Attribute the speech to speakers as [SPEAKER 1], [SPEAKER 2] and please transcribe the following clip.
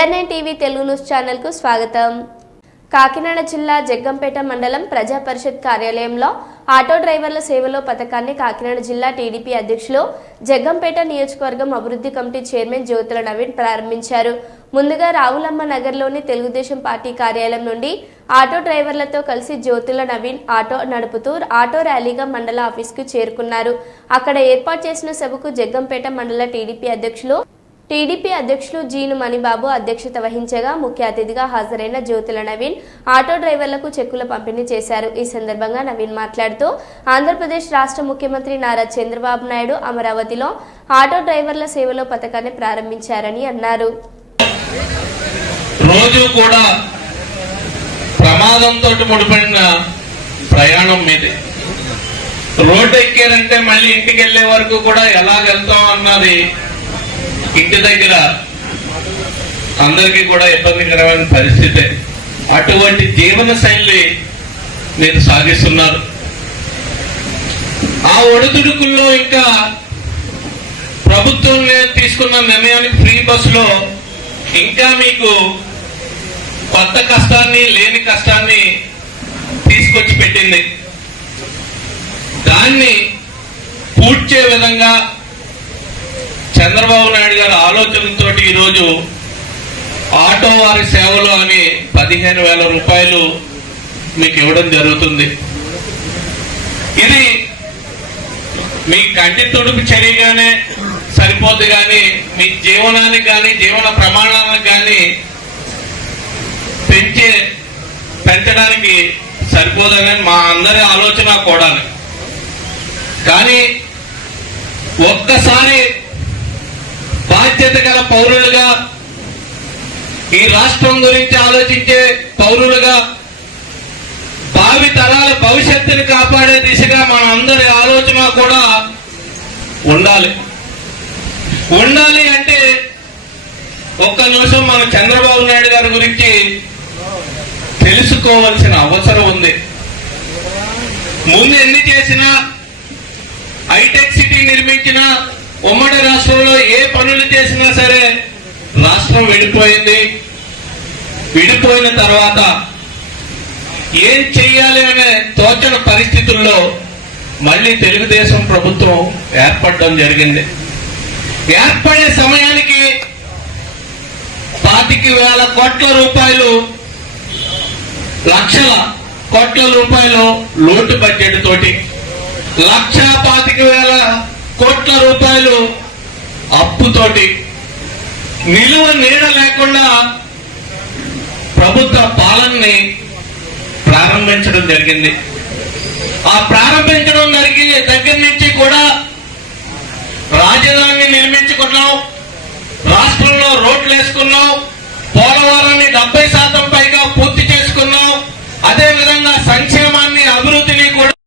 [SPEAKER 1] Telugu news ఛానల్కు స్వాగతం. కాకినాడ జిల్లా జగ్గంపేట మండలం ప్రజా పరిషత్ కార్యాలయంలో ఆటో డ్రైవర్ల సేవలో పథకాన్ని కాకినాడ జిల్లా టీడీపీ అధ్యక్షులు జగ్గంపేట నియోజకవర్గం అభివృద్ధి కమిటీ చైర్మన్ జ్యోతుల నవీన్ ప్రారంభించారు. ముందుగా రావులమ్మ నగర్లోని తెలుగుదేశం పార్టీ కార్యాలయం నుండి ఆటో డ్రైవర్లతో కలిసి జ్యోతుల నవీన్ ఆటో నడుపుతూ ఆటో ర్యాలీగా మండల ఆఫీస్కు చేరుకున్నారు. అక్కడ ఏర్పాటు చేసిన సభకు జగ్గంపేట మండల టీడీపీ అధ్యక్షులు టీడీపీ అధ్యక్షులు జీను మణిబాబు అధ్యక్షత వహించగా ముఖ్య అతిథిగా హాజరైన జ్యోతుల నవీన్ ఆటో డ్రైవర్లకు చెక్కుల పంపిణీ చేశారు. ఈ సందర్భంగా నవీన్ మాట్లాడుతూ ఆంధ్రప్రదేశ్ రాష్ట్ర ముఖ్యమంత్రి నారా చంద్రబాబు నాయుడు అమరావతిలో ఆటో డ్రైవర్ల సేవలో పథకాన్ని ప్రారంభించారని అన్నారు.
[SPEAKER 2] రోజు కూడా ప్రమాదంతో ముడిపడిన ప్రయాణం రోడ్డు ఎక్కారంటే మళ్ళీ ఇంటికి వెళ్ళే వరకు కూడా ఎలా వెళ్తాం అన్నది ఇంటి దగ్గర అందరికీ కూడా ఇబ్బందికరమైన పరిస్థితే. అటువంటి జీవన శైలి నేను సాగిస్తున్నారు. ఆ ఒడిదుడుకుల్లో ఇంకా ప్రభుత్వం తీసుకున్న నిర్ణయానికి ఫ్రీ బస్సులో ఇంకా మీకు కొత్త కష్టాన్ని లేని కష్టాన్ని తీసుకొచ్చి పెట్టింది దాన్ని పూడ్చే విధంగా చంద్రబాబు నాయుడు గారి ఆలోచనతో ఈరోజు ఆటో వారి సేవలు అని పదిహేను వేల రూపాయలు మీకు ఇవ్వడం జరుగుతుంది. ఇది మీ కంటి తుడుపు చర్యగానే సరిపోద్ది కానీ మీ జీవనానికి కానీ జీవన ప్రమాణాలకు కానీ పెంచే పెంచడానికి సరిపోదని మా అందరి ఆలోచన కూడా కానీ ఒక్కసారి బాధ్యత గల పౌరులుగా ఈ రాష్ట్రం గురించి ఆలోచించే పౌరులుగా భావి తరాల భవిష్యత్తుని కాపాడే దిశగా మన అందరి ఆలోచన కూడా ఉండాలి. ఉండాలి అంటే ఒక్క నిమిషం మన చంద్రబాబు నాయుడు గారి గురించి తెలుసుకోవాల్సిన అవసరం ఉంది. ముందు ఎన్ని చేసినా హైటెక్ సిటీ నిర్మించినా ఉమ్మడి రాష్ట్రంలో ఏ పనులు చేసినా సరే రాష్ట్రం విడిపోయింది. విడిపోయిన తర్వాత ఏం చెయ్యాలి అనే తోచన పరిస్థితుల్లో మళ్ళీ తెలుగుదేశం ప్రభుత్వం ఏర్పడడం జరిగింది. ఏర్పడే సమయానికి పాతిక వేల కోట్ల రూపాయలు లక్షల కోట్ల రూపాయలు లోటు బడ్జెట్ తోటి లక్ష పాతిక వేల కోట్ల రూపాయలు అప్పుతోటి నిలువ నీడ లేకుండా ప్రభుత్వ పాలనని ప్రారంభించడం జరిగింది. ఆ ప్రారంభించడం జరిగిన దగ్గర నుంచి కూడా రాజధానిని నిర్మించుకున్నాం. రాష్ట్రంలో రోడ్లు వేసుకున్నాం పోలవరాన్ని డెబ్బై